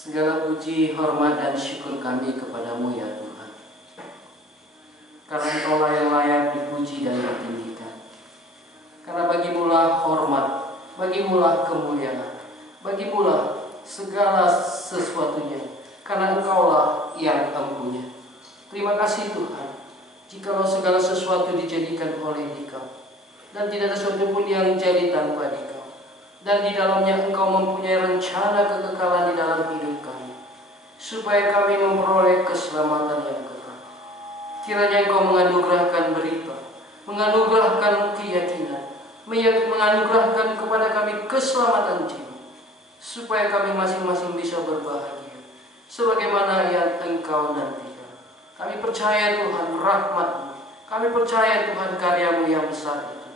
Segala puji, hormat, dan syukur kami kepadamu ya Tuhan. Karena Engkaulah yang layak dipuji dan ditinggikan. Karena bagimulah hormat, bagimulah kemuliaan, bagimulah segala sesuatunya. Karena Engkaulah yang empunya. Terima kasih Tuhan, jikalau segala sesuatu dijadikan oleh Dikau, dan tidak ada sesuatu pun yang jadi tanpa Dikau. Dan di dalamnya Engkau mempunyai rencana kekekalan di dalam hidup kami, supaya kami memperoleh keselamatan yang kekal. Kiranya Engkau menganugerahkan berita, menganugerahkan keyakinan, menganugerahkan kepada kami keselamatan jiwa, supaya kami masing-masing bisa berbahagia sebagaimana yang Engkau nantikan. Kami percaya Tuhan rahmat-Mu, kami percaya Tuhan karya-Mu yang besar itu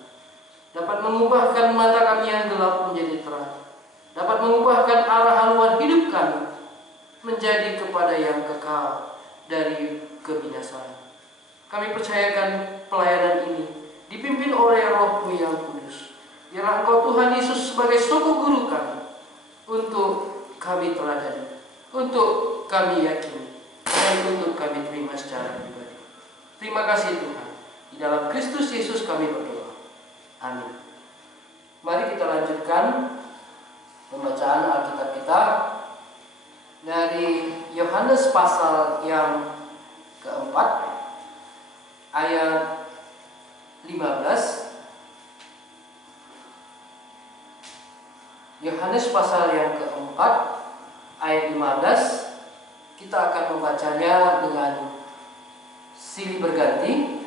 dapat mengubahkan mata kami yang gelap menjadi terang, dapat mengubahkan arah haluan hidup kami menjadi kepada yang kekal dari kebinasaan. Kami percayakan pelayanan ini dipimpin oleh Roh-Mu yang kudus. Biarlah Engkau Tuhan Yesus sebagai soko guru kami, untuk kami teladani, untuk kami yakini, dan untuk kami terima secara pribadi. Terima kasih Tuhan. Di dalam Kristus Yesus kami berdoa. Amin. Mari kita lanjutkan pembacaan Alkitab kita dari Yohanes pasal yang keempat ayat 15. Yohanes pasal yang keempat ayat 15. Kita akan membacanya dengan silih berganti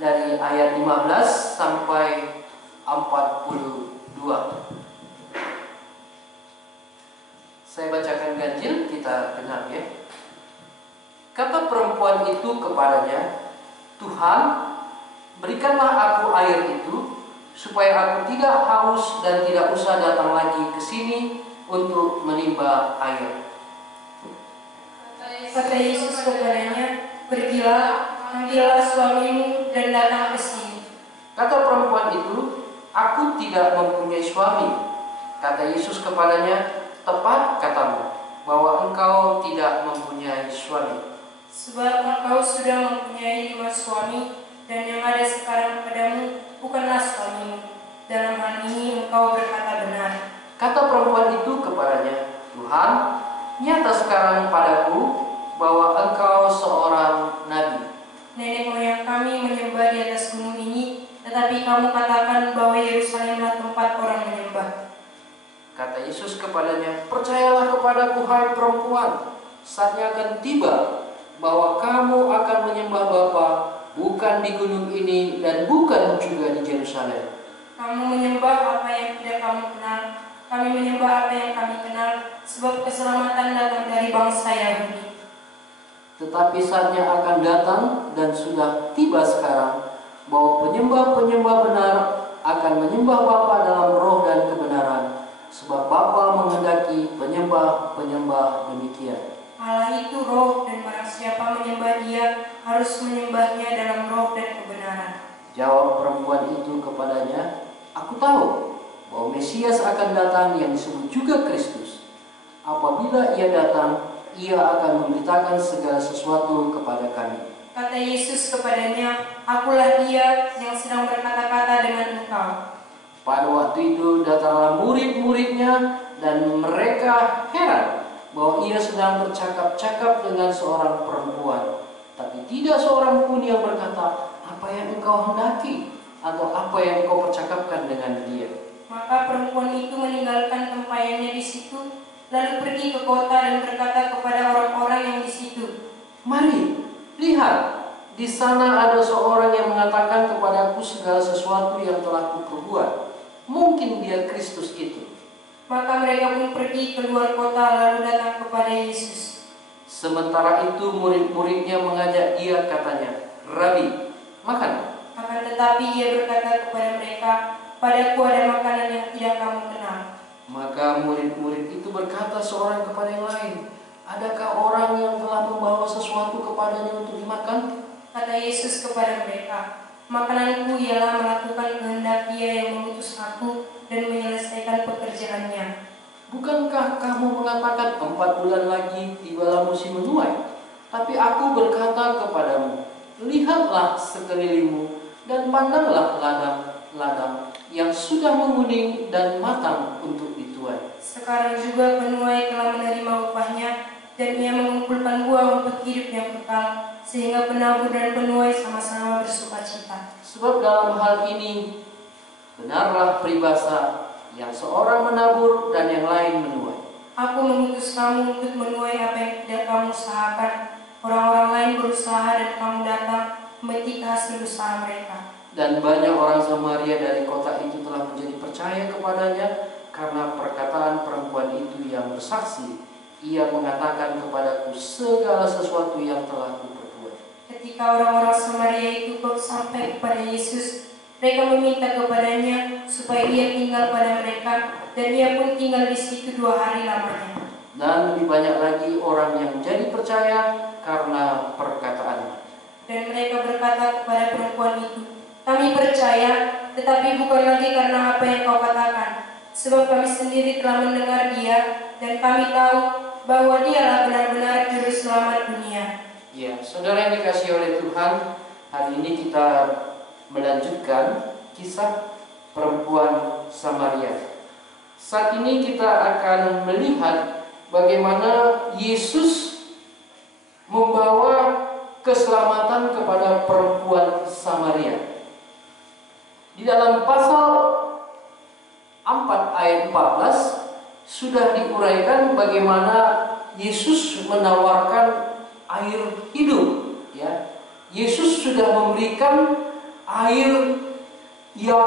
dari ayat 15 sampai 42. Saya bacakan ganjil, kita dengar ya. Kata perempuan itu kepadanya, "Tuhan, berikanlah aku air itu, supaya aku tidak haus dan tidak usah datang lagi ke sini untuk menimba air." Kata Yesus kepadanya, "Pergilah, panggillah suamimu dan datang ke sini." Kata perempuan itu, "Aku tidak mempunyai suami." Kata Yesus kepadanya, "Tepat katamu, bahwa engkau tidak mempunyai suami. Sebab engkau sudah mempunyai 5 suami, dan yang ada sekarang padamu bukanlah suamimu. Dalam hal ini engkau berkata benar." Kata perempuan itu kepadanya, "Tuhan, nyata sekarang padaku bahwa engkau seorang nabi. Nenek moyang kami menyembah di atas gunung ini, tetapi kamu katakan bahwa Yerusalemlah tempat orang menyembah." Kata Yesus kepadanya, "Percayalah kepadaku, hai perempuan, saatnya akan tiba bahwa kamu akan menyembah Bapa, bukan di gunung ini dan bukan juga di Yerusalem. Kamu menyembah apa yang tidak kamu kenal, kami menyembah apa yang kami kenal, sebab keselamatan datang dari bangsa Yahudi. Tetapi saatnya akan datang dan sudah tiba sekarang bahwa penyembah-penyembah benar akan menyembah Bapa dalam roh dan kebenaran, sebab Bapa menghendaki penyembah-penyembah demikian." Allah itu roh, dan barang siapa menyembah Dia harus menyembahnya dalam roh dan kebenaran. Jawab perempuan itu kepadanya, "Aku tahu bahwa Mesias akan datang yang disebut juga Kristus. Apabila ia datang, ia akan memberitakan segala sesuatu kepada kami." Kata Yesus kepadanya, "Akulah Dia yang sedang berkata-kata dengan engkau." Pada waktu itu datanglah murid-muridnya, dan mereka heran bahwa ia sedang bercakap-cakap dengan seorang perempuan. Tapi tidak seorang pun yang berkata, "Apa yang engkau hendaki?" atau "Apa yang engkau percakapkan dengan dia?" Maka perempuan itu meninggalkan tempayannya di situ, lalu pergi ke kota dan berkata kepada orang-orang yang di situ, "Mari, lihat, di sana ada seorang yang mengatakan kepadaku segala sesuatu yang telah kuperbuat. Mungkin dia Kristus itu." Maka mereka pun pergi keluar kota lalu datang kepada Yesus. Sementara itu murid-muridnya mengajak dia, katanya, "Rabi, makan." Akan tetapi Ia berkata kepada mereka, "Padaku ada makanan yang tidak kamu kenal." Maka murid-murid itu berkata seorang kepada yang lain, "Adakah orang yang telah membawa sesuatu kepadanya untuk dimakan?" Kata Yesus kepada mereka, "Makananku ialah melakukan kehendak Dia yang mengutus aku dan menyelesaikan pekerjaannya." Bukankah kamu mengatakan 4 bulan lagi tibalah musim menuai? Tapi aku berkata kepadamu, lihatlah sekelilingmu dan pandanglah ladang-ladang yang sudah menguning dan matang untuk dituai. Sekarang juga penuai telah menerima upahnya, dan ia mengumpulkan buah untuk hidup yang kekal, sehingga penabur dan penuai sama-sama bersukacita. Sebab dalam hal ini benarlah peribahasa, yang seorang menabur dan yang lain menuai. Aku mengutus kamu untuk menuai apa yang tidak kamu usahakan. Orang-orang lain berusaha dan kamu datang memetik hasil usaha mereka. Dan banyak orang Samaria dari kota itu telah menjadi percaya kepadanya karena perkataan perempuan itu yang bersaksi. Ia mengatakan kepadaku segala sesuatu yang telah kuperbuat. Ketika orang-orang Samaria itu sampai kepada Yesus, mereka meminta kepadanya supaya ia tinggal pada mereka, dan ia pun tinggal di situ 2 hari lamanya. Dan lebih banyak lagi orang yang jadi percaya karena perkataannya. Dan mereka berkata kepada perempuan itu, kami percaya, tetapi bukan lagi karena apa yang kau katakan, sebab kami sendiri telah mendengar dia, dan kami tahu bahwa dialah benar-benar juru selamat dunia. Ya, saudara yang dikasihi oleh Tuhan, hari ini kita melanjutkan kisah perempuan Samaria. Saat ini kita akan melihat bagaimana Yesus membawa keselamatan kepada perempuan Samaria. Di dalam pasal 4 ayat 14 sudah diuraikan bagaimana Yesus menawarkan air hidup, ya. Yesus sudah memberikan air yang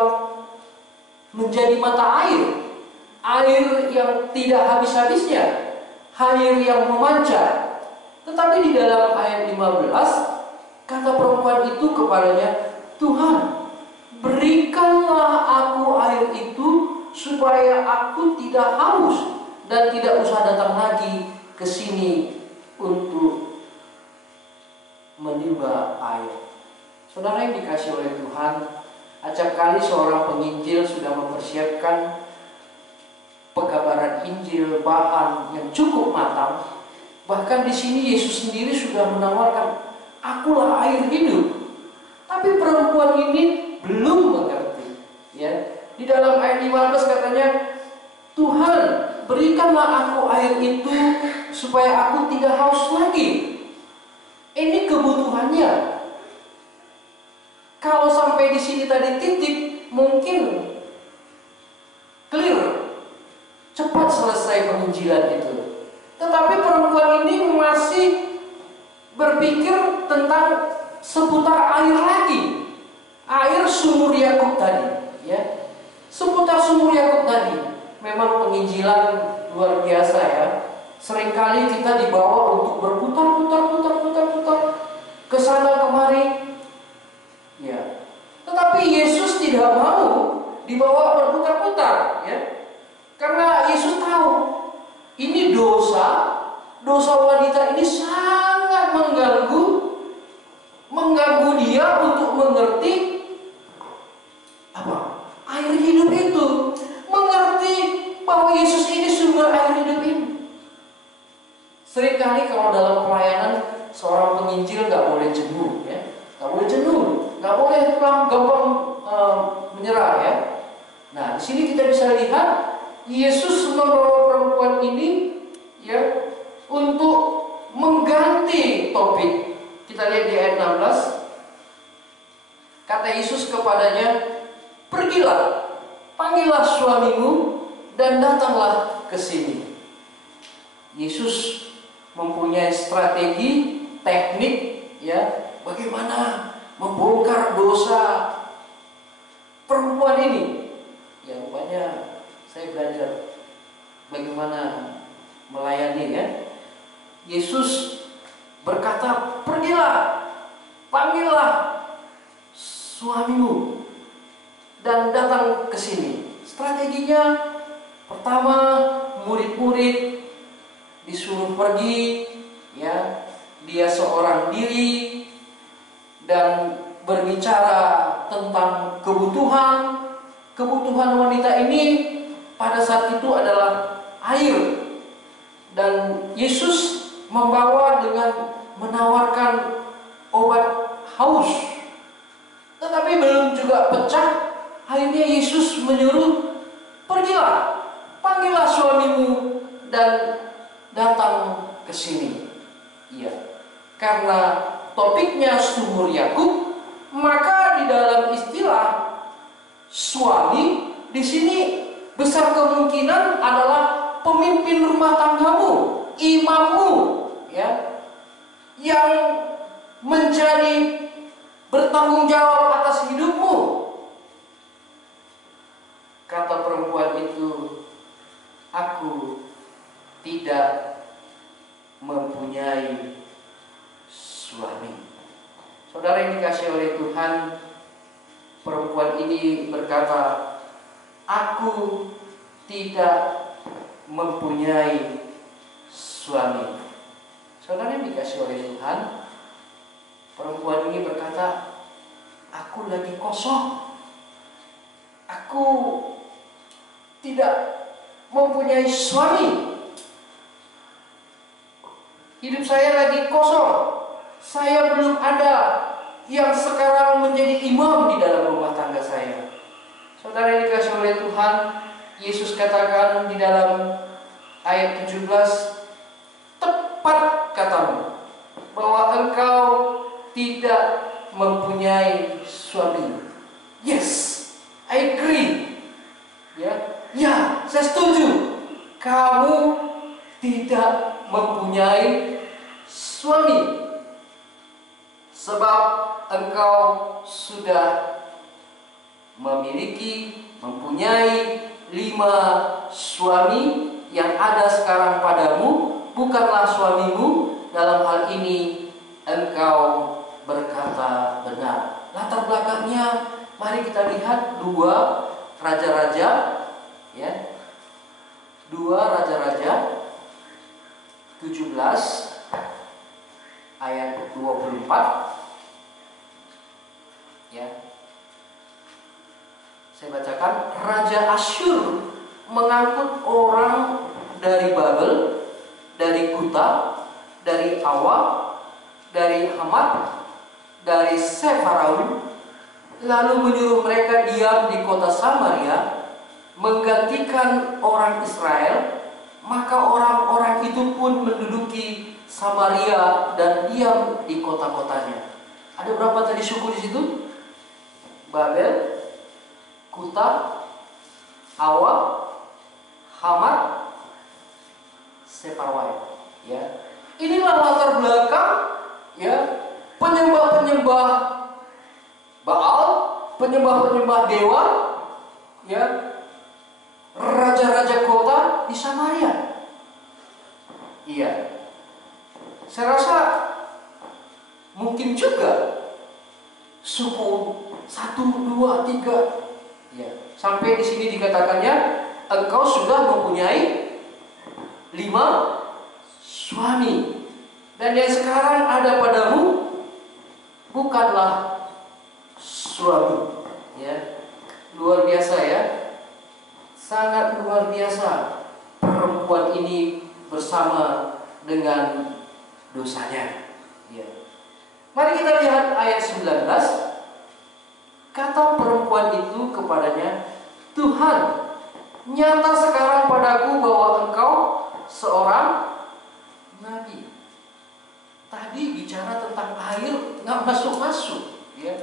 menjadi mata air, air yang tidak habis-habisnya, air yang memancar. Tetapi di dalam ayat 15 kata perempuan itu kepadanya, Tuhan, berikanlah aku air itu supaya aku tidak haus dan tidak usah datang lagi ke sini untuk menimba air. Saudara yang dikasihi oleh Tuhan, acap kali seorang penginjil sudah mempersiapkan pekabaran Injil, bahan yang cukup matang. Bahkan di sini Yesus sendiri sudah menawarkan, akulah air hidup. Tapi perempuan ini belum mengerti. Ya, di dalam ayat 15 katanya, Tuhan, berikanlah aku air itu supaya aku tidak haus lagi. Ini kebutuhannya. Kalau sampai di sini tadi titik, mungkin clear, cepat selesai penginjilan itu. Tetapi perempuan ini masih berpikir tentang seputar air lagi, air sumur Yakub tadi, ya, seputar sumur Yakub tadi. Memang penginjilan luar biasa, ya. Seringkali kita dibawa untuk berputar-putar ke sana kemari. Ya. Tetapi Yesus tidak mau dibawa berputar-putar, ya. Karena Yesus tahu ini dosa wanita ini sangat mengganggu dia untuk mengerti apa? Air hidup itu, mengerti bahwa Yesus ini sumber air hidup ini. Seringkali kalau dalam pelayanan seorang penginjil nggak boleh jenuh, ya, nggak boleh jenuh, nggak boleh gampang menyerah, ya. Nah, di sini kita bisa lihat Yesus membawa perempuan ini, ya, untuk mengganti topik. Kita lihat di ayat 16. Kata Yesus kepadanya, pergilah, panggillah suamimu dan datanglah ke sini. Yesus mempunyai strategi, teknik, ya, bagaimana membongkar dosa perempuan ini. Ya, rupanya saya belajar bagaimana melayani, ya. Yesus berkata, pergilah, panggillah suamimu dan datang ke sini. Strateginya pertama, murid-murid disuruh pergi, ya, dia seorang diri dan berbicara tentang kebutuhan wanita ini pada saat itu adalah air. Dan Yesus membawa dengan menawarkan obat haus. Tetapi belum juga pecah, akhirnya Yesus menyuruh, pergilah, panggillah suamimu dan datang ke sini. Iya, karena topiknya sumur Yakub, maka di dalam istilah suami di sini besar kemungkinan adalah pemimpin rumah tanggamu, imammu, ya, yang menjadi bertanggung jawab atas hidupmu. Kata perempuan itu, aku tidak mempunyai suami. Saudara yang dikasihi oleh Tuhan, perempuan ini berkata, aku tidak mempunyai suami. Saudara yang dikasihi oleh Tuhan, perempuan ini berkata, aku lagi kosong. Aku tidak mempunyai suami. Hidup saya lagi kosong. Saya belum ada yang sekarang menjadi imam di dalam rumah tangga saya. Saudara yang dikasihi oleh Tuhan, Yesus katakan di dalam ayat 17, tepat katamu, bahwa engkau tidak mempunyai suami. Yes, I agree. Ya, saya setuju. Kamu tidak mempunyai suami, sebab engkau sudah mempunyai 5 suami. Yang ada sekarang padamu bukanlah suamimu. Dalam hal ini engkau berkata benar. Latar belakangnya, mari kita lihat 2 Raja-Raja, ya, 2 Raja-Raja 17 ayat 24, ya. Saya bacakan. Raja Asyur mengangkut orang dari Babel, dari Kuta, dari Awa, dari Hamat, dari Sepharvaim, lalu menyuruh mereka diam di kota Samaria, menggantikan orang Israel. Maka orang-orang itu pun menduduki Samaria dan diam di kota-kotanya. Ada berapa tadi suku di situ? Babel, Kuta, Awa, Hamat, Sepharvaim. Ya, inilah latar belakang, ya, penyembah-penyembah Baal, penyembah-penyembah dewa, ya, raja-raja kota di Samaria. Iya, saya rasa mungkin juga suku 1, 2, 3. Ya, sampai di sini dikatakannya engkau sudah mempunyai 5 suami, dan yang sekarang ada padamu bukanlah suami. Ya, luar biasa, ya, sangat luar biasa perempuan ini bersama dengan dosanya. Ya. Mari kita lihat ayat 19. Kata perempuan itu kepadanya, Tuhan, nyata sekarang padaku bahwa engkau seorang nabi. Tadi bicara tentang air, nggak masuk-masuk, ya.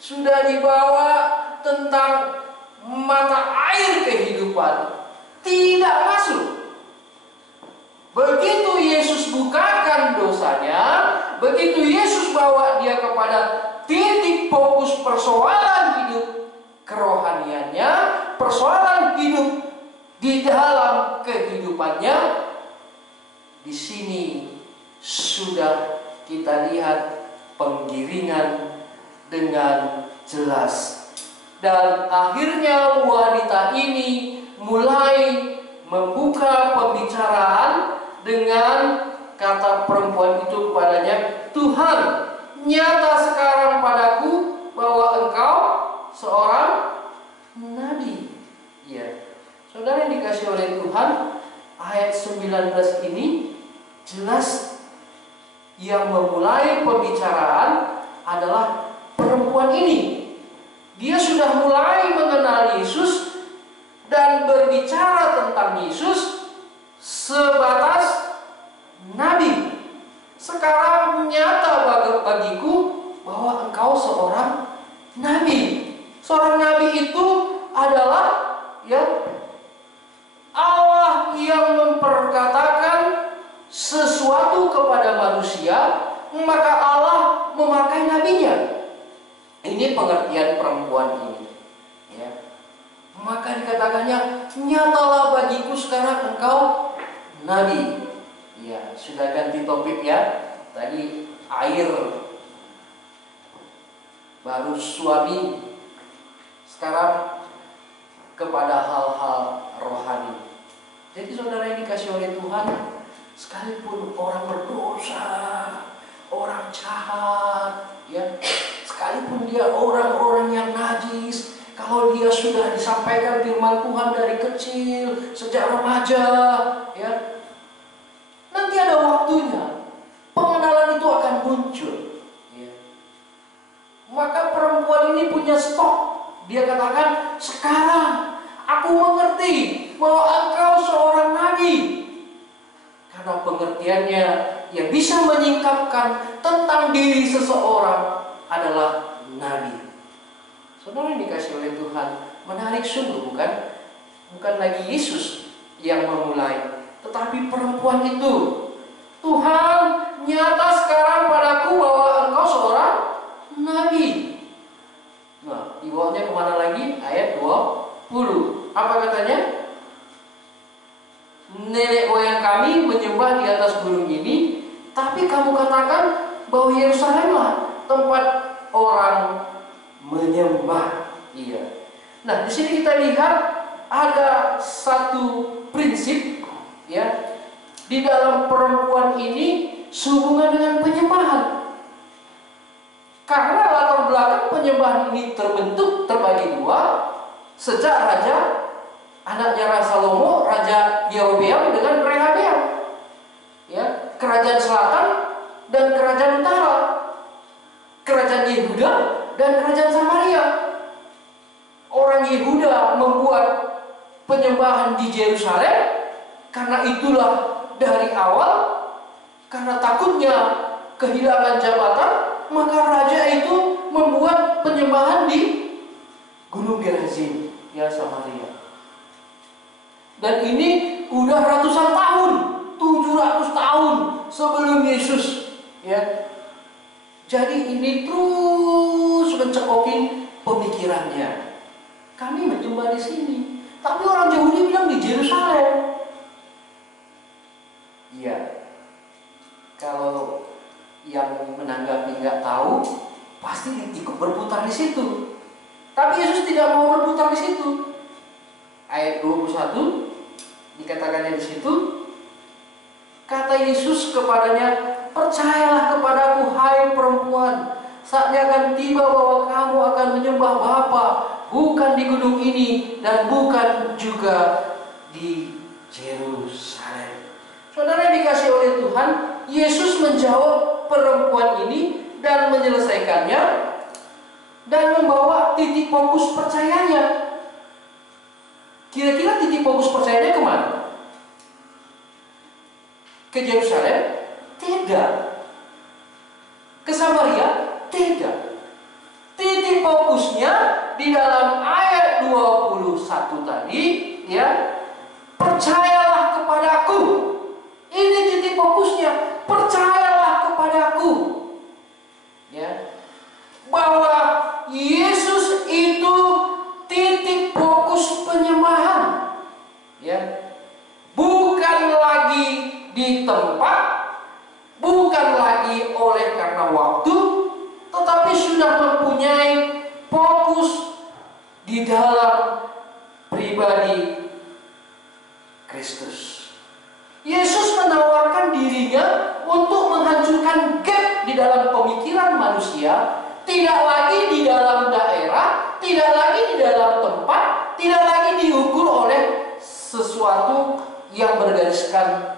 Sudah dibawa tentang mata air kehidupan, tidak masuk. Begitu Yesus bukakan dosanya, begitu Yesus bawa dia kepada titik fokus persoalan hidup kerohaniannya, persoalan hidup di dalam kehidupannya, di sini sudah kita lihat penggiringan dengan jelas. Dan akhirnya wanita ini mulai membuka pembicaraan dengan kata perempuan itu kepadanya, Tuhan, nyata sekarang padaku bahwa engkau seorang nabi. Ya, Saudara yang dikasih oleh Tuhan, ayat 19 ini jelas yang memulai pembicaraan adalah perempuan ini. Dia sudah mulai mengenal Yesus dan berbicara tentang Yesus sebatas nabi. Sekarang nyata bagiku bahwa engkau seorang nabi. Seorang nabi itu adalah Allah yang memperkatakan sesuatu kepada manusia, maka Allah memakai nabinya. Ini pengertian perempuan ini. Ya. Maka dikatakannya, nyatalah bagiku sekarang engkau nabi. Ya, sudah ganti topik ya. Tadi air, baru suami. Sekarang kepada hal-hal rohani. Jadi saudara yang dikasih oleh Tuhan, sekalipun orang berdosa, orang jahat, ya, sekalipun dia orang-orang yang najis, kalau dia sudah disampaikan firman Tuhan dari kecil, sejak remaja, ya, nanti ada waktunya pengenalan itu akan muncul. Ya. Maka perempuan ini punya stok. Dia katakan, sekarang aku mengerti bahwa engkau seorang nabi. Karena pengertiannya yang bisa menyingkapkan tentang diri seseorang adalah nabi. Saudara yang dikasih oleh Tuhan, menarik sungguh bukan? Bukan lagi Yesus yang memulai, tetapi perempuan itu. Tuhan, nyata sekarang padaku bahwa engkau seorang nabi. Nah, dibawanya kemana lagi? Ayat 20. Apa katanya? Nenek moyang kami menyembah di atas gunung ini, tapi kamu katakan bahwa Yerusalemlah tempat orang menyembah. Iya. Nah, di sini kita lihat ada satu prinsip, ya, di dalam perempuan ini sehubungan dengan penyembahan. Karena latar belakang penyembahan ini terbagi dua, sejak anaknya Raja Salomo, Raja Yerobeam dengan Rehabeam, ya, kerajaan selatan dan kerajaan utara, kerajaan Yehuda dan kerajaan Samaria. Orang Yehuda membuat penyembahan di Yerusalem karena itulah dari awal, karena takutnya kehilangan jabatan, maka raja itu membuat penyembahan di Gunung Gerizim, ya, Samaria. Dan ini udah ratusan tahun, 700 tahun sebelum Yesus, ya. Jadi ini terus mencekokin pemikirannya. Kami menyembah di sini, tapi orang Yahudi bilang di Yerusalem. Iya. Kalau yang menanggapi nggak tahu, pasti ikut berputar di situ. Tapi Yesus tidak mau berputar di situ. Ayat 21 dikatakannya di situ, kata Yesus kepadanya, percayalah kepadaku, hai perempuan, saatnya akan tiba bahwa kamu akan menyembah Bapa, bukan di gunung ini dan bukan juga di Yerusalem. Saudara yang dikasih oleh Tuhan, Yesus menjawab perempuan ini dan menyelesaikannya dan membawa titik fokus percayanya. Kira-kira titik fokus percayanya kemana? Ke Yerusalem? Tidak. Ke Samaria? Tidak. Titik fokusnya di dalam ayat 21 tadi, ya, percayalah kepadaku. Ini titik fokusnya, percayalah kepadaku, ya, bahwa Yesus itu titik fokus penyembahan, ya, bukan lagi di tempat, bukan lagi oleh karena waktu, tetapi sudah mempunyai fokus di dalam pribadi Kristus. Yesus menawarkan dirinya untuk menghancurkan gap di dalam pemikiran manusia, tidak lagi di dalam daerah, tidak lagi di dalam tempat, tidak lagi diukur oleh sesuatu yang bergariskan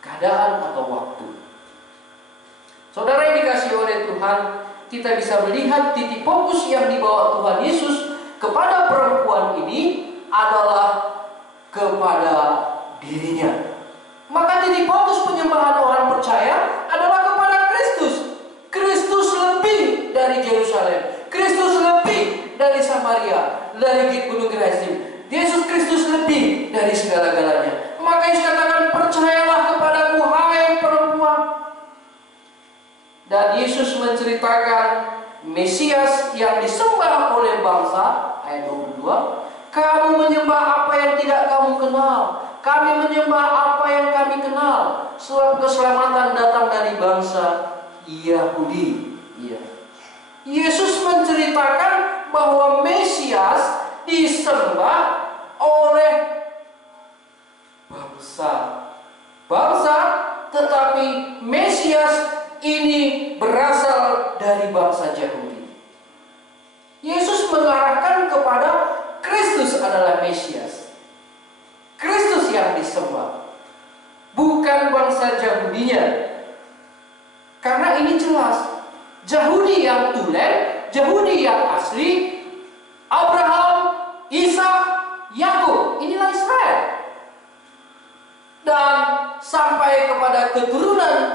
keadaan atau waktu. Saudara yang dikasihi oleh Tuhan, kita bisa melihat titik fokus yang dibawa Tuhan Yesus kepada perempuan ini adalah kepada dirinya. Maka titik fokus penyembahan orang percaya adalah kepada Kristus. Kristus lebih dari Yerusalem. Kristus lebih dari Samaria, dari Gunung Gerizim. Yesus Kristus lebih dari segala-galanya. Maka Yesus katakan, percayalah kepadaku, hai perempuan. Dan Yesus menceritakan Mesias yang disembah oleh bangsa, ayat 22. Kamu menyembah apa yang tidak kamu kenal. Kami menyembah apa yang kami kenal. Sebab keselamatan datang dari bangsa Yahudi. Ya. Yesus menceritakan bahwa Mesias disembah oleh bangsa, tetapi Mesias ini berasal dari bangsa Yahudi. Yesus mengarahkan kepada Kristus adalah Mesias. Kristus yang disembah, bukan bangsa Yahudinya. Karena ini jelas, Yahudi yang tulen, Yahudi yang asli, Abraham, Ishak, Yakub, inilah Israel. Dan sampai kepada keturunan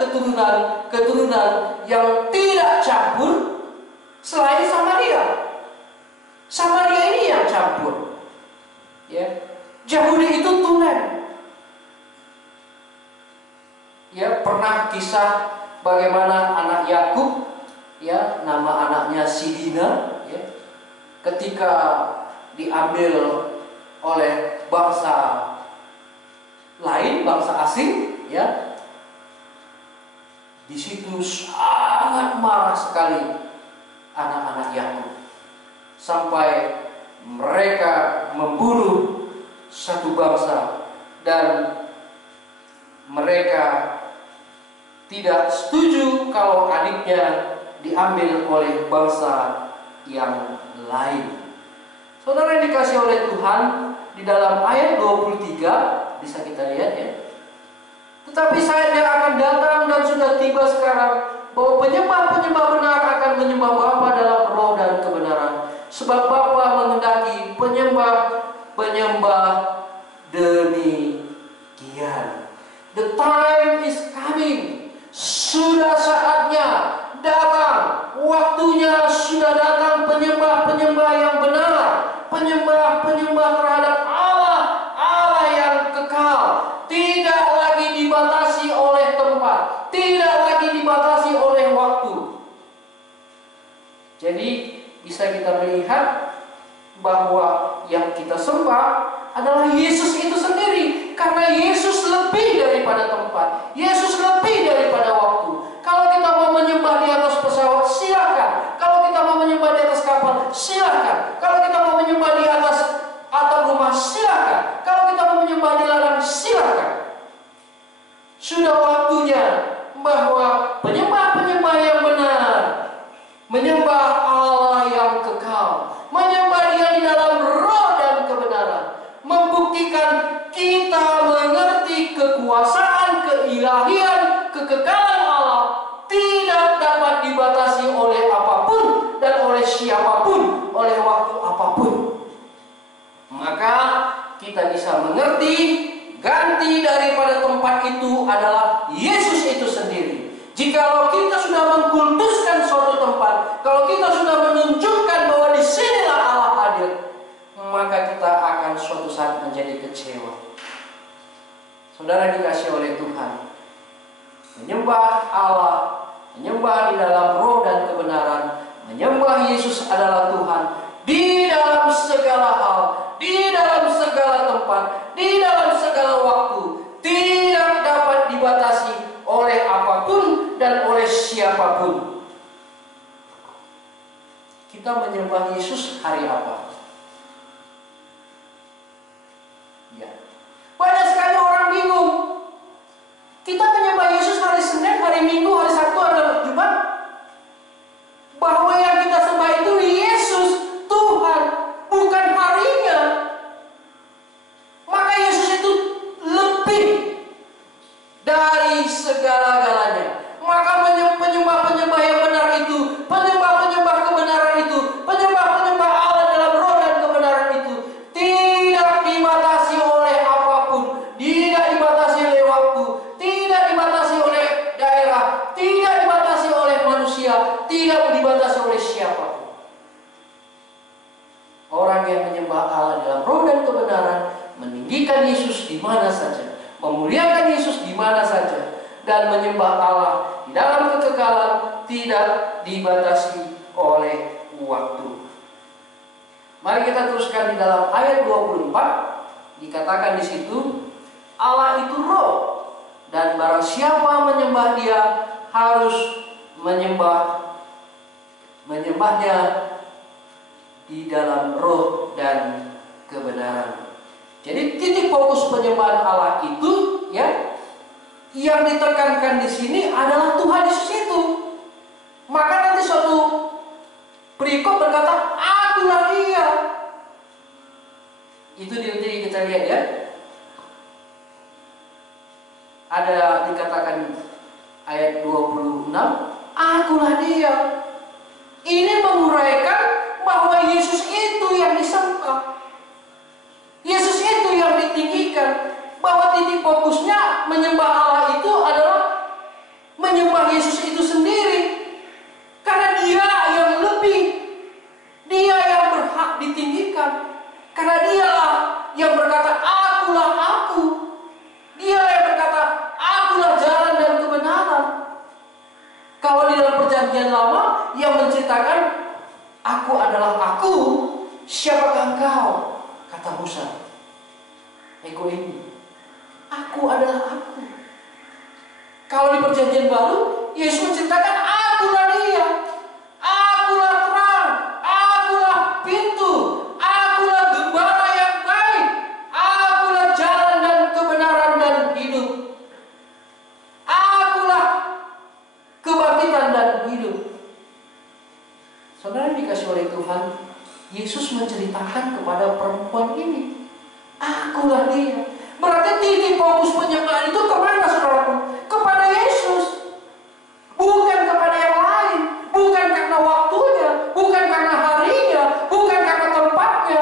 yang tidak campur selain Samaria. Samaria ini yang campur. Ya. Yahudi itu tulen. Ya, pernah kisah bagaimana anak Yakub, ya, nama anaknya Sidina, ya, ketika diambil oleh bangsa lain, bangsa asing, ya, di situ sangat marah sekali anak-anak Yakub, sampai mereka membunuh satu bangsa dan mereka tidak setuju kalau adiknya diambil oleh bangsa yang lain. Saudara yang dikasihi oleh Tuhan, di dalam ayat 23 bisa kita lihat, ya. Tetapi saatnya akan datang dan sudah tiba sekarang bahwa penyembah-penyembah benar akan menyembah Bapa dalam roh dan kebenaran. Sebab Bapa menghendaki penyembah demikian. The time is coming. Sudah saatnya datang. Waktunya sudah datang, penyembah-penyembah yang benar. Penyembah-penyembah terhadap Allah yang kekal. Tidak lagi dibatasi oleh tempat. Tidak lagi dibatasi oleh waktu. Jadi bisa kita melihat bahwa yang kita sembah adalah Yesus itu sendiri. Karena Yesus lebih daripada tempat, Yesus lebih daripada waktu. Kalau kita mau menyembah di atas pesawat, silakan. Kalau kita mau menyembah di atas kapal, silakan. Kalau kita mau menyembah di atas atap rumah, silakan. Kalau kita mau menyembah di ladang, silakan. Sudah waktunya bahwa penyembah-penyembah yang benar menyembah Allah yang kekal, menyembah Dia di dalam roh dan kebenaran, membuktikan kita mengerti kekuasaan, keilahian, kekekalan Allah tidak dapat dibatasi oleh apapun dan oleh siapapun, oleh waktu apapun. Maka kita bisa mengerti ganti daripada tempat itu adalah Yesus itu sendiri. Jikalau kita sudah mengkultuskan suatu tempat, kalau kita sudah menunjukkan bahwa di sinilah Allah hadir, maka kita akan suatu saat menjadi kecewa. Saudara dikasihi oleh Tuhan, menyembah Allah, menyembah di dalam roh dan kebenaran, menyembah Yesus adalah Tuhan di dalam segala hal, di dalam segala tempat, di dalam segala waktu, tidak dapat dibatasi oleh apapun dan oleh siapapun. Kita menyembah Yesus hari apa? Ya. Banyak sekali orang bingung. Kita menyembah Yesus hari Senin, hari Minggu, hari Sabtu, hari Jumat. Bahwa yang kita sembah itu Yesus, Tuhan, bukan harinya. Maka segala-galanya. Maka penyembah-penyembah yang benar itu, penyembah-penyembah kebenaran itu, penyembah-penyembah Allah dalam roh dan kebenaran itu tidak dibatasi oleh apapun, tidak dibatasi oleh waktu, tidak dibatasi oleh daerah, tidak dibatasi oleh manusia, tidak dibatasi oleh siapapun. Orang yang menyembah Allah dalam roh dan kebenaran meninggikan Yesus di mana saja, memuliakan Yesus di mana saja, dan menyembah Allah di dalam kekekalan, tidak dibatasi oleh waktu. Mari kita teruskan di dalam ayat 24, dikatakan di situ, Allah itu roh, dan barang siapa menyembah Dia harus menyembahnya di dalam roh dan kebenaran. Jadi titik fokus penyembahan Allah itu, ya, yang ditekankan di sini adalah Tuhan Yesus itu. Maka nanti suatu perikop berkata, akulah Dia. Itu nanti kita lihat ya. Ada dikatakan ayat 26, akulah Dia. Ini menguraikan bahwa Yesus itu yang disembah. Yesus itu yang ditinggikan. Bahwa titik fokusnya menyembah Allah itu adalah menyembah Yesus itu sendiri. Karena Dia yang lebih, Dia yang berhak ditinggikan. Karena Dialah yang berkata, akulah aku. Dialah yang berkata, akulah jalan dan kebenaran. Kalau di dalam perjanjian lama yang menceritakan, aku adalah aku, siapakah engkau? Kata Musa. Ego ini. Aku adalah aku. Kalau di perjanjian baru, Yesus menceritakan, akulah Dia. Akulah terang. Akulah pintu. Akulah gembala yang baik. Akulah jalan dan kebenaran dan hidup. Akulah kebangkitan dan hidup. Saudara dikasih oleh Tuhan, Yesus menceritakan kepada perempuan ini, akulah Dia. Berarti titik fokus penyembahan itu kemana, saudaraku? Kepada Yesus. Bukan kepada yang lain. Bukan karena waktunya. Bukan karena harinya. Bukan karena tempatnya.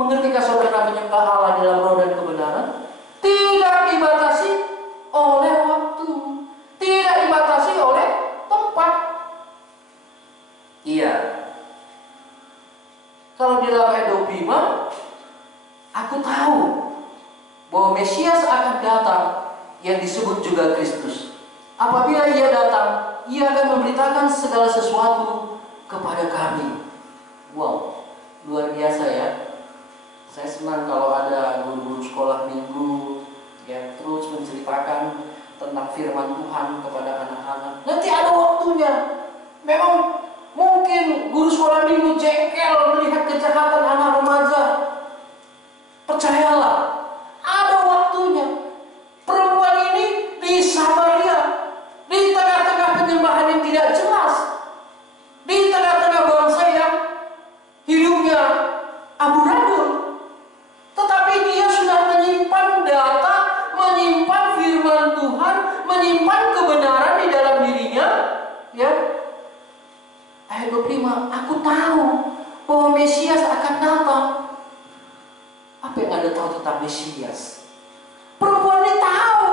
Mengertikah saudara menyembah Allah dalam roh dan kebenaran? Tidak dibatasi oleh waktu. Tidak dibatasi oleh tempat. Iya. Kalau di dalam ayat 25, aku tahu bahwa Mesias akan datang yang disebut juga Kristus. Apabila Ia datang, Ia akan memberitakan segala sesuatu kepada kami. Wow, luar biasa ya. Saya senang kalau ada guru-guru sekolah minggu yang terus menceritakan tentang firman Tuhan kepada anak-anak. Nanti ada waktunya. Memang mungkin guru sekolah minggu jengkel melihat kejahatan anak remaja. Percayalah, ada waktunya. Perempuan ini di Samaria, di tengah-tengah penyembahan yang tidak jelas, di tengah-tengah bangsa yang hidupnya amburadul, tetapi dia sudah menyimpan data, menyimpan firman Tuhan, menyimpan kebenaran di dalam dirinya. Ya, ayat 25, aku tahu bahwa Mesias akan datang. Apa yang Anda tahu tentang Mesias? Perempuan ini tahu.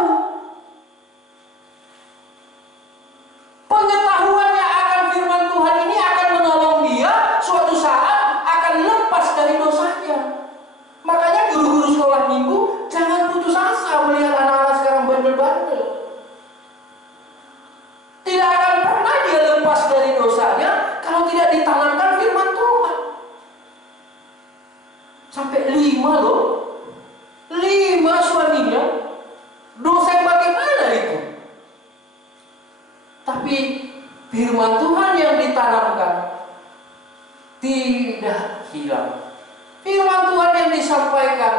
Pengetahuannya akan firman Tuhan ini akan menolong dia suatu saat akan lepas dari dosanya. Makanya guru-guru sekolah minggu jangan putus asa melihat anak-anak sekarang bandel-bandel. Tidak akan pernah dia lepas dari dosanya kalau tidak ditanamkan firman Tuhan. Sampai 5 loh. 5 suaminya. Dosa yang bagaimana itu? Tapi firman Tuhan yang ditanamkan tidak hilang. Firman Tuhan yang disampaikan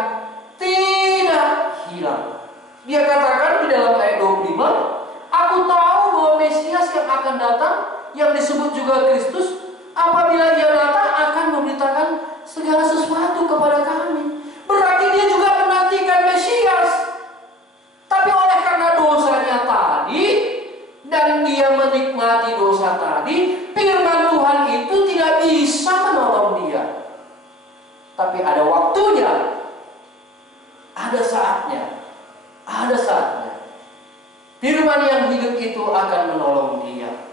tidak hilang. Dia katakan di dalam ayat 25, aku tahu bahwa Mesias yang akan datang, yang disebut juga Kristus, apabila Ia datang akan memberitakan segala sesuatu kepada kami. Berarti dia juga menantikan Mesias. Tapi oleh ada saatnya. Ada saatnya. Firman yang hidup itu akan menolong dia.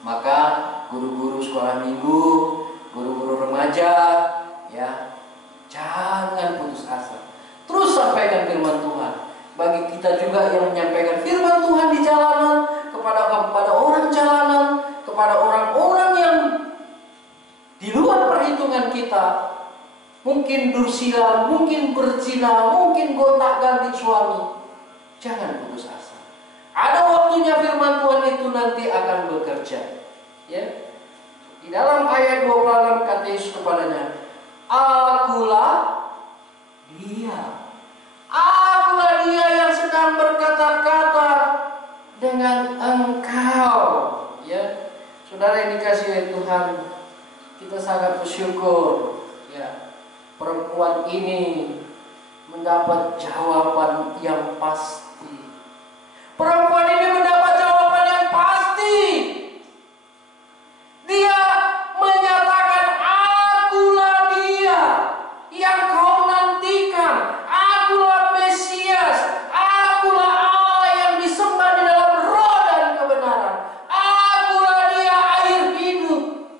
Maka guru-guru sekolah minggu, guru-guru remaja, ya, jangan putus asa. Terus sampaikan firman Tuhan. Bagi kita juga yang menyampaikan firman Tuhan di jalanan, kepada orang jalanan, kepada orang-orang yang di luar perhitungan kita, mungkin dursila, mungkin berzina, mungkin gonta-ganti suami, jangan putus asa. Ada waktunya firman Tuhan itu nanti akan bekerja. Ya. Di dalam ayat 26 kata Yesus kepadanya, "Akulah dia. Akulah dia yang sedang berkata-kata dengan engkau." Ya. Saudara yang dikasihi oleh Tuhan, kita sangat bersyukur, ya, perempuan ini mendapat jawaban yang pasti. Perempuan ini mendapat jawaban yang pasti. Dia menyatakan, "Akulah dia yang kau nantikan. Akulah Mesias. Akulah Allah yang disembah di dalam roh dan kebenaran. Akulah dia air hidup.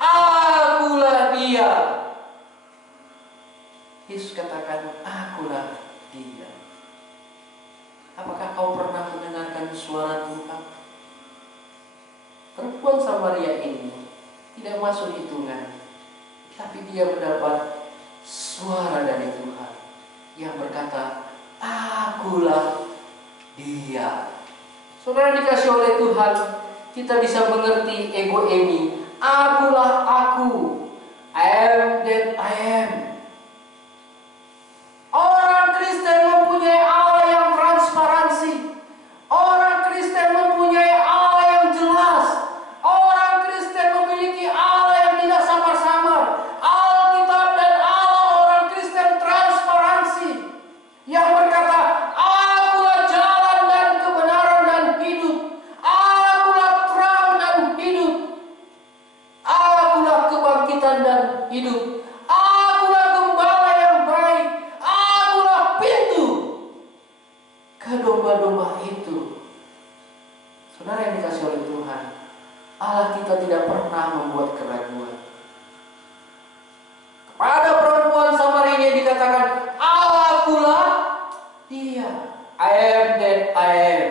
Akulah dia." Yesus katakan, "Akulah dia." Apakah kau pernah mendengarkan suara Tuhan? Perempuan Samaria ini tidak masuk hitungan, tapi dia mendapat suara dari Tuhan yang berkata, "Akulah dia." Saudara dikasih oleh Tuhan, kita bisa mengerti ego ini. Akulah aku. I am that I am. Orang Kristen mempunyai Allah yang transparansi. Orang Kristen mempunyai Allah yang jelas. Orang Kristen memiliki Allah yang tidak samar-samar. Alkitab dan Allah orang Kristen transparansi, yang berkata, "Akulah jalan dan kebenaran dan hidup. Akulah terang dan hidup. Akulah kebangkitan dan hidup. Akulah gembala yang baik. Akulah pintu ke domba-domba itu." Saudara yang dikasih oleh Tuhan, Allah kita tidak pernah membuat keraguan. Kepada perempuan Samaria ini dikatakan, "Akulah dia. I am that I am."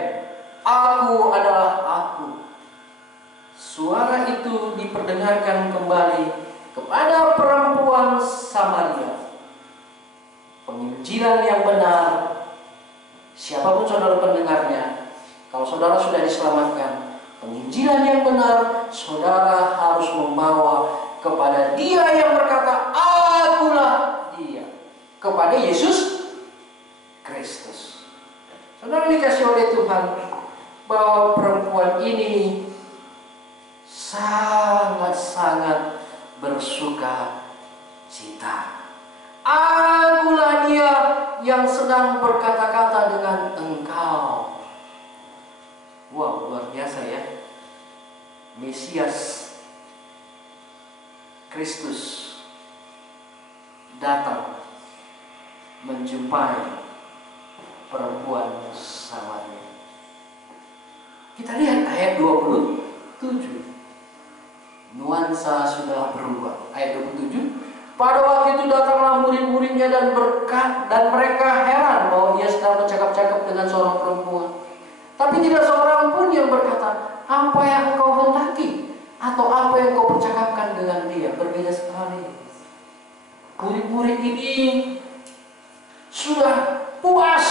Aku adalah aku. Suara itu diperdengarkan kembali kepada perempuan Samaria. Penginjilan yang benar, siapapun saudara pendengarnya, kalau saudara sudah diselamatkan, penginjilan yang benar, saudara harus membawa kepada Dia yang berkata, "Akulah dia," kepada Yesus Kristus. Saudara dikasih oleh Tuhan, bahwa perempuan ini sangat-sangat bersuka cita. Akulah dia yang sedang berkata-kata dengan engkau. Wow, luar biasa ya. Mesias Kristus datang menjumpai perempuan Samaria. Kita lihat ayat 27. Nuansa sudah berubah. Ayat 27. Pada waktu itu datanglah murid-muridnya dan mereka heran bahwa ia sedang bercakap-cakap dengan seorang perempuan. Tapi tidak seorang pun yang berkata, "Apa yang kau hendaki?" atau "Apa yang kau percakapkan dengan dia?" Berbeda sekali. Murid-murid ini sudah puas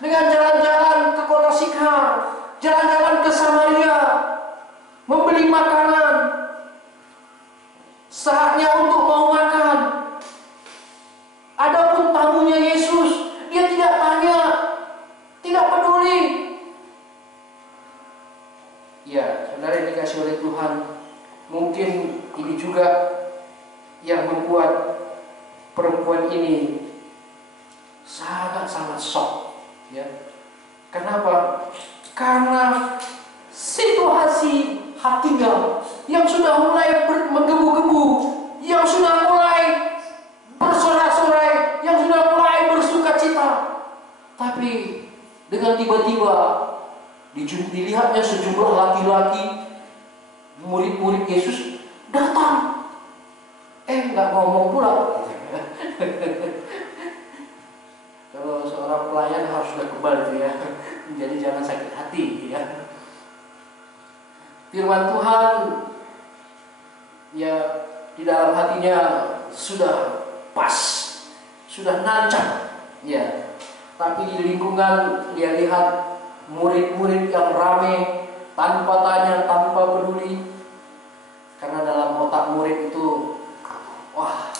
dengan jalan-jalan ke kota Sikhar, jalan-jalan ke Samaria, membeli makanan. Saatnya untuk mau makan. Adapun tamunya Yesus, dia tidak tanya, tidak peduli. Ya, saudara yang dikasih oleh Tuhan, mungkin ini juga yang membuat perempuan ini sangat-sangat shock. Ya. Kenapa? Karena situasi hatinya yang sudah mulai menggebu-gebu, yang sudah mulai bersorak-sorai, yang sudah mulai Tapi dengan tiba-tiba dilihatnya sejumlah laki-laki murid-murid Yesus datang. Nggak ngomong pula. Kalau seorang pelayan harus sudah kebal itu ya. Jadi jangan sakit hati ya. Firman Tuhan ya di dalam hatinya sudah pas, sudah nancap ya. Tapi di lingkungan dia lihat murid-murid yang ramai tanpa tanya, tanpa peduli. Karena dalam otak murid itu, wah,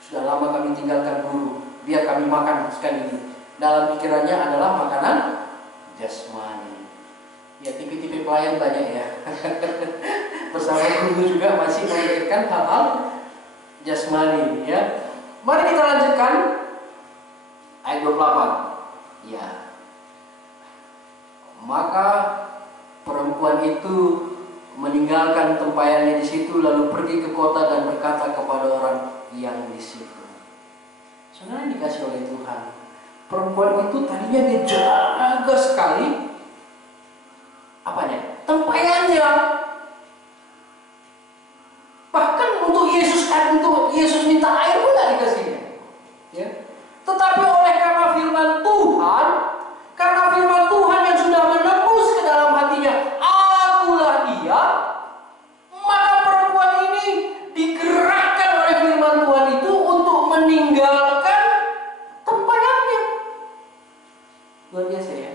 sudah lama kami tinggalkan guru, biar kami makan sekali ini. Dalam pikirannya adalah makanan jasmani. Ya, tipe-tipe pelayan banyak ya. Bersama guru juga masih memikirkan hal-hal jasmani ya. Mari kita lanjutkan ayat 28. Ya. Maka perempuan itu meninggalkan tempayannya di situ, lalu pergi ke kota dan berkata kepada orang yang di situ. Sebenarnya dikasih oleh Tuhan. Perempuan itu tadinya dia jaga sekali apanya? Tempayannya. Bahkan untuk Yesus minta air pun tidak dikasihnya. Ya. Tetapi oleh karena firman Tuhan yang sudah menembus ke dalam hatinya, akulah dia, maka perempuan ini digerakkan oleh firman Tuhan itu untuk meninggalkan tempayannya. Luar biasa ya.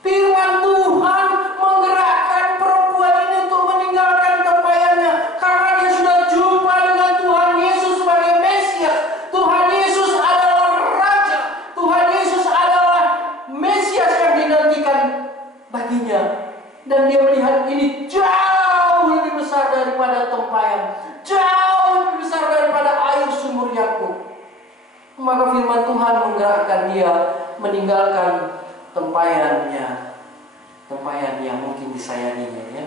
Firman Tuhan menggerakkan perempuan ini untuk meninggalkan tempayannya karena dia sudah jumpa dengan Tuhan Yesus sebagai Mesias. Tuhan Yesus adalah Raja. Tuhan Yesus adalah Mesias yang dinantikan baginya. Dan dia melihat ini jauh lebih besar daripada tempayan, jauh lebih besar daripada air sumur Yakub. Maka firman Tuhan menggerakkan dia meninggalkan tempayan yang mungkin disayanginya ya.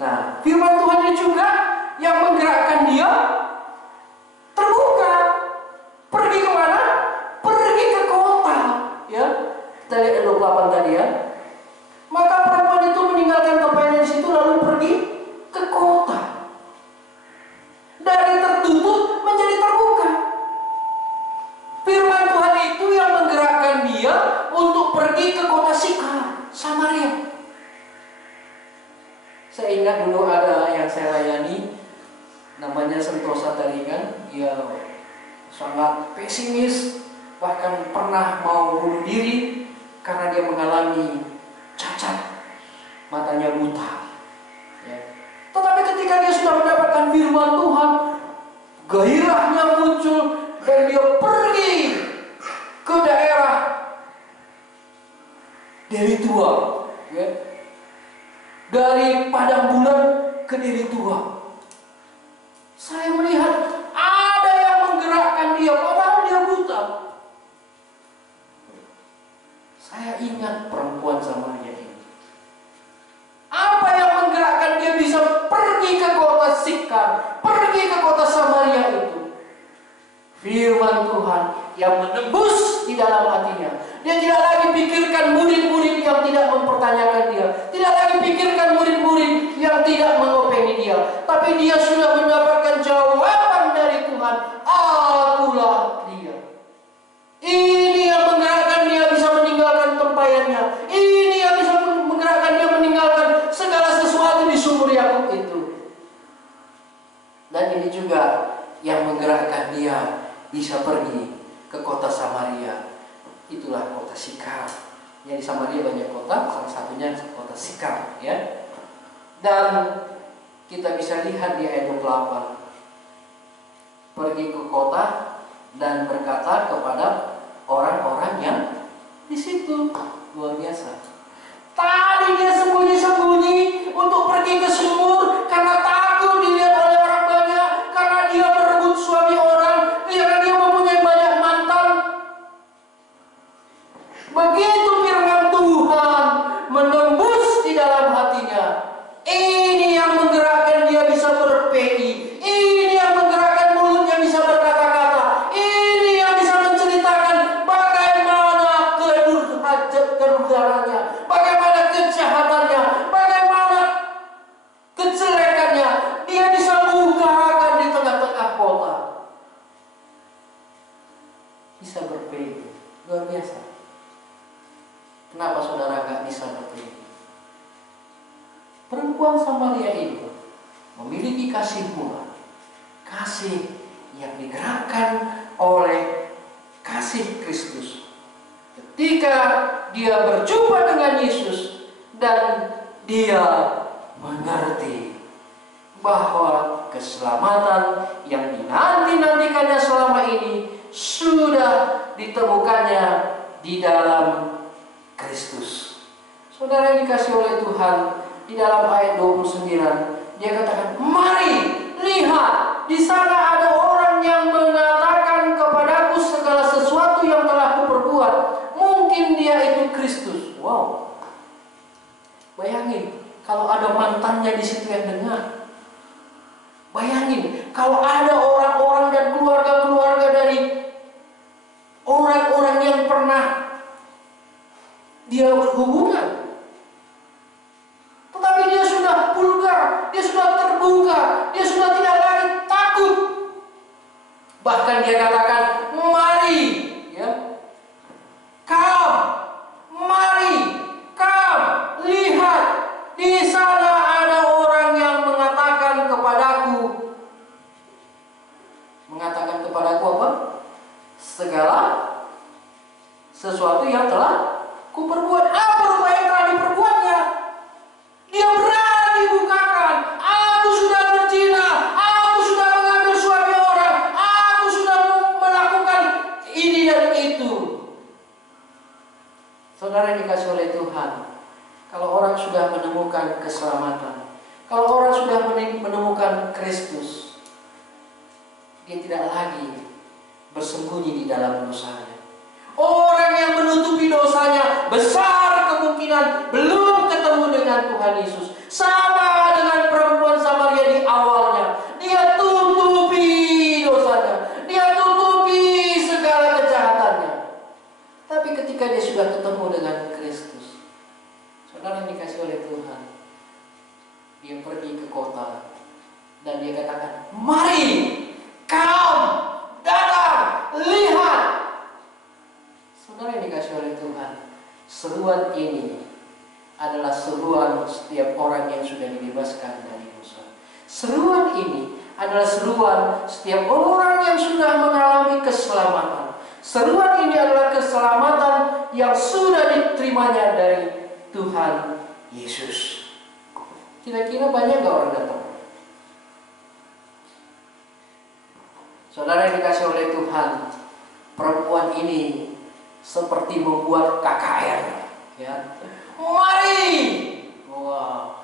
Nah, firman Tuhan ini juga yang menggerakkan dia terbuka. Pergi kemana? Pergi ke kota ya. Kita lihat 28 tadi ya. Maka perempuan itu meninggalkan tempayannya di situ lalu pergi ke kota. Dari tertutup menjadi terbuka. Firman Tuhan itu yang menggerakkan dia untuk pergi ke kota Sikar, Samaria. Saya ingat dulu ada yang saya layani, namanya Sentosa Taringan. Dia sangat pesimis, bahkan pernah mau bunuh diri karena dia mengalami cacat, matanya buta. Ya. Tetapi ketika dia sudah mendapatkan firman Tuhan, gairahnya muncul dan dia pergi ke daerah Deli Tua, ya. Dari Padang Bulan ke Deli Tua. Saya melihat ada yang menggerakkan dia, padahal dia buta. Saya ingat perempuan Samaria ini. Apa yang menggerakkan dia bisa pergi ke kota Sikar, pergi ke kota Samaria itu? Firman Tuhan yang menembus di dalam hatinya. Dia tidak lagi pikirkan murid-murid yang tidak mempertanyakan dia, tidak lagi pikirkan murid-murid yang tidak mengopeni dia, tapi dia sudah mendapatkan jawaban dari Tuhan. Akulah dia. Ini yang menggerakkan dia bisa meninggalkan tempayannya. Ini yang bisa menggerakkan dia meninggalkan segala sesuatu di sumur Yakub itu. Dan ini juga yang menggerakkan dia bisa pergi ke kota Samaria. Itulah kota Sikar. Ya, di Samaria banyak kota, salah satunya kota Sikar ya. Dan kita bisa lihat di ayat 28. Pergi ke kota dan berkata kepada orang-orang yang di situ. Luar biasa. Tadi dia sembunyi-sembunyi untuk pergi ke sumur karena takut dilihat oleh orang banyak, karena dia merebut suami orang, karena dia mempunyai banyak mantan. Begitu firman Tuhan menembus di dalam hatinya, ini yang menggerakkan dia bisa berPI. Ini yang menggerakkan mulutnya bisa berkata-kata. Ini yang bisa menceritakan bagaimana bisa berpede. Luar biasa. Kenapa saudara nggak bisa berpede? Perempuan Samaria ini memiliki kasih murah, kasih yang digerakkan oleh kasih Kristus. Ketika dia berjumpa dengan Yesus dan dia mengerti bahwa keselamatan yang dinanti-nantikannya selama ini sudah ditemukannya di dalam Kristus. Saudara yang dikasihi oleh Tuhan, di dalam ayat 29 dia katakan, mari lihat, di sana ada orang yang mengatakan kepadaku segala sesuatu yang telah kuperbuat. Mungkin dia itu Kristus. Wow. Bayangin kalau ada mantannya di situ yang dengar. Bayangin kalau ada orang-orang dan keluarga-keluarga dari orang-orang yang pernah dia berhubungan. Tetapi dia sudah vulgar, dia sudah terbuka, dia sudah tidak lagi takut. Bahkan dia katakan, mari, ya, mari, lihat, di sana ada orang yang mengatakan kepadaku apa? Segala sesuatu yang telah kuperbuat. Apa rupanya yang telah diperbuatnya? Dia berani bukakan. Aku sudah berzina, aku sudah mengambil suami orang, aku sudah melakukan ini dan itu. Saudara yang dikasihi oleh Tuhan, kalau orang sudah menemukan keselamatan, kalau orang sudah menemukan Kristus, dia tidak lagi bersembunyi di dalam dosanya. Orang yang menutupi dosanya besar kemungkinan belum ketemu dengan Tuhan Yesus. Sama dengan perempuan Samaria di awalnya. Dia tutupi dosanya, dia tutupi segala kejahatannya. Tapi ketika dia sudah ketemu dengan Kristus, saudara yang dikasihi oleh Tuhan, dia pergi ke kota dan dia katakan, mari, datang, lihat. Saudara yang dikasihi oleh Tuhan, seruan ini adalah seruan setiap orang yang sudah dibebaskan dari dosa. Seruan ini adalah seruan setiap orang yang sudah mengalami keselamatan. Seruan ini adalah keselamatan yang sudah diterimanya dari Tuhan Yesus. Kira-kira banyak gak orang datang? Saudara yang dikasihi oleh Tuhan, perempuan ini seperti membuat KKR, ya. Mari. Wow.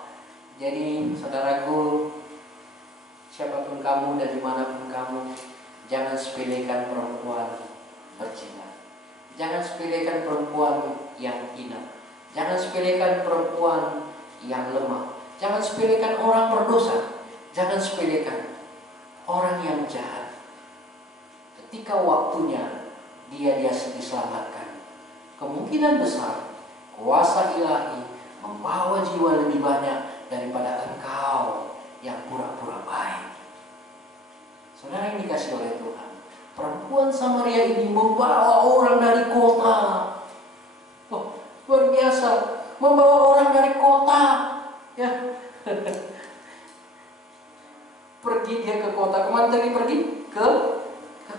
Jadi saudaraku, siapapun kamu dan dimanapun kamu, jangan sepelekan perempuan berzina. Jangan sepelekan perempuan yang hina. Jangan sepelekan perempuan yang lemah. Jangan sepelekan orang berdosa. Jangan sepelekan orang yang jahat. Ketika waktunya dia diselamatkan, kemungkinan besar kuasa ilahi membawa jiwa lebih banyak daripada engkau yang pura-pura baik. Saudara yang dikasihi oleh Tuhan, perempuan Samaria ini membawa orang dari kota. Oh, luar biasa, membawa orang dari kota, ya. Pergi dia ke kota. Kemana tadi pergi? Ke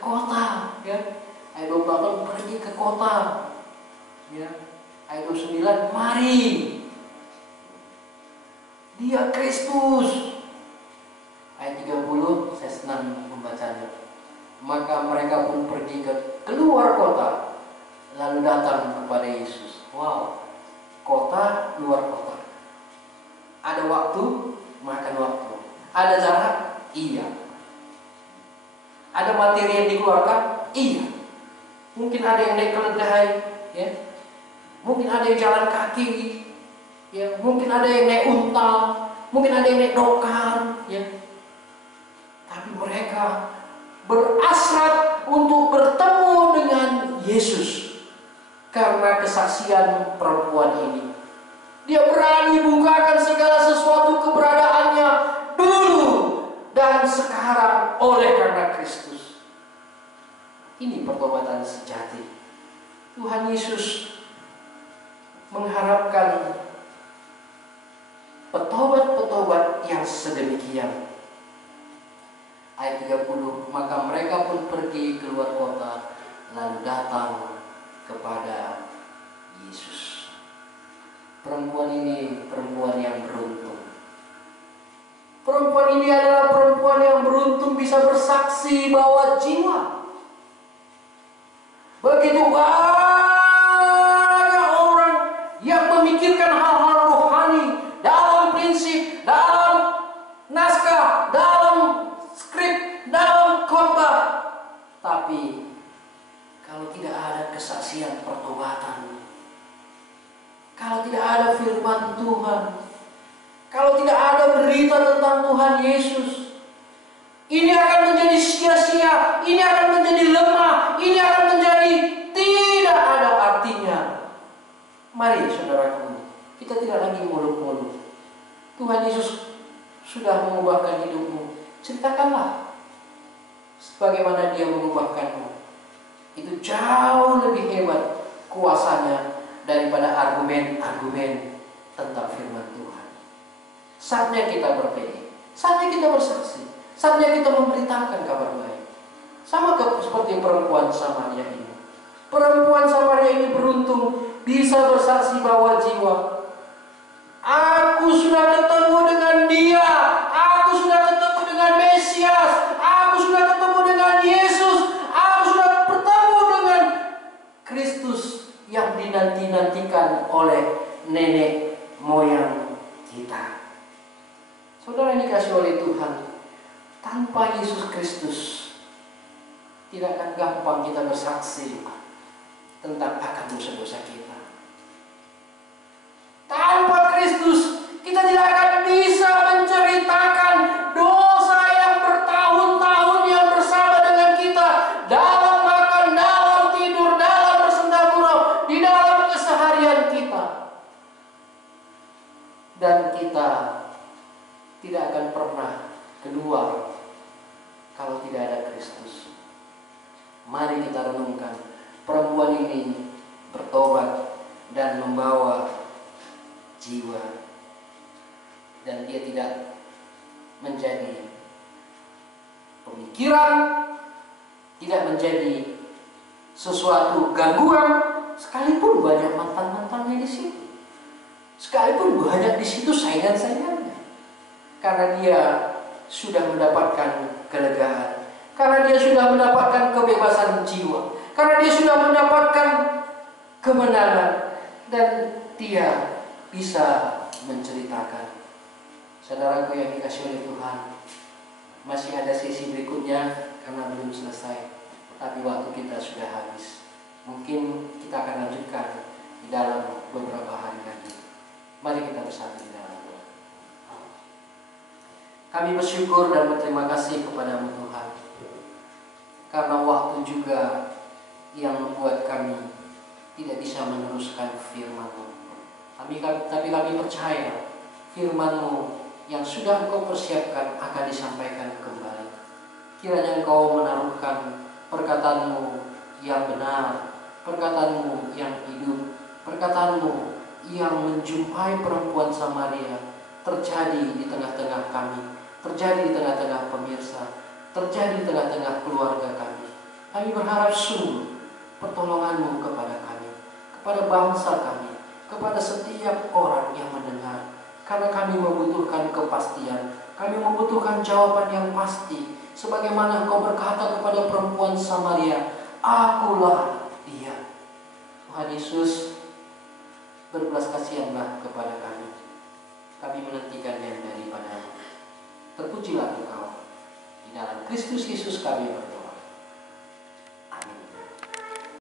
kota, ya. Ayat 28, pergi ke kota, ya. Ayat 29, mari, dia Kristus. Ayat 30, saya senang membacanya. Maka mereka pun pergi keluar kota, lalu datang kepada Yesus. Wow, kota, luar kota. Ada waktu, makan waktu. Ada jarak, iya. Ada materi yang dikeluarkan, iya. Mungkin ada yang naik keledai, ya. Mungkin ada yang jalan kaki, ya. Mungkin ada yang naik unta, mungkin ada yang naik dokar, ya. Tapi mereka berhasrat untuk bertemu dengan Yesus karena kesaksian perempuan ini. Dia berani bukakan segala sesuatu keberadaannya dulu dan sekarang oleh karena Kristus. Ini pertobatan sejati. Tuhan Yesus mengharapkan petobat-petobat yang sedemikian. Ayat 30, maka mereka pun pergi keluar kota, lalu datang kepada Yesus. Perempuan ini perempuan yang beruntung. Perempuan ini adalah perempuan yang beruntung bisa bersaksi bahwa jiwa. Begitu banyak orang yang memikirkan hal-hal rohani dalam prinsip, dalam naskah, dalam skrip, dalam khotbah. Tapi kalau tidak ada kesaksian pertobatan, kalau tidak ada firman Tuhan, kalau tidak ada berita tentang Tuhan Yesus, ini akan menjadi sia-sia, ini akan menjadi lemah, ini akan menjadi tidak ada artinya. Mari saudaraku, kita tidak lagi muluk-muluk. Tuhan Yesus sudah mengubahkan hidupmu. Ceritakanlah bagaimana Dia mengubahkanmu. Itu jauh lebih hebat kuasanya daripada argumen-argumen tentang firman Tuhan. Saatnya kita berpede, saatnya kita bersaksi, saatnya kita memberitakan kabar baik. Sama seperti perempuan Samaria ini. Perempuan Samaria ini beruntung bisa bersaksi bahwa jiwa, aku sudah ketemu dengan Dia, aku sudah ketemu dengan Mesias, aku sudah ketemu dengan Yesus, aku sudah bertemu dengan Kristus yang dinanti-nantikan oleh nenek moyang kita. Saudara yang dikasihi oleh Tuhan, tanpa Yesus Kristus tidak akan gampang kita bersaksi tentang akan dosa-dosa kita. Tanpa Kristus kita tidak akan bisa menceritakan dosa yang bertahun-tahun yang bersama dengan kita dalam makan, dalam tidur, dalam bersenda gurau, di dalam keseharian kita. Dan kita tidak akan pernah keluar kalau tidak ada Kristus. Mari kita renungkan, perempuan ini bertobat dan membawa jiwa, dan dia tidak menjadi pemikiran, tidak menjadi sesuatu gangguan, sekalipun banyak mantan-mantannya di situ, sekalipun banyak di situ saingan-saingannya, karena dia sudah mendapatkan kelegaan, karena dia sudah mendapatkan kebebasan jiwa, karena dia sudah mendapatkan kemenangan, dan dia bisa menceritakan. Saudaraku yang dikasihi oleh Tuhan, masih ada sesi berikutnya karena belum selesai, tapi waktu kita sudah habis. Mungkin kita akan lanjutkan di dalam beberapa hari lagi. Mari kita bersatu di dalam doa. Kami bersyukur dan berterima kasih kepadamu Tuhan, karena waktu juga yang membuat kami tidak bisa meneruskan firman-Mu. Tapi kami percaya firman-Mu yang sudah Engkau persiapkan akan disampaikan kembali. Kiranya Engkau menaruhkan perkataan-Mu yang benar, perkataan-Mu yang hidup, perkataan-Mu yang menjumpai perempuan Samaria terjadi di tengah-tengah kami, terjadi di tengah-tengah pemirsa, terjadi di tengah-tengah keluarga kami. Kami berharap sungguh pertolongan-Mu kepada kami, kepada bangsa kami, kepada setiap orang yang mendengar, karena kami membutuhkan kepastian, kami membutuhkan jawaban yang pasti, sebagaimana Engkau berkata kepada perempuan Samaria, akulah dia. Tuhan Yesus, berbelas kasihanlah kepada kami. Kami menantikan yang daripada-Mu. Terpujilah Engkau. Di dalam Kristus Yesus kami berdoa.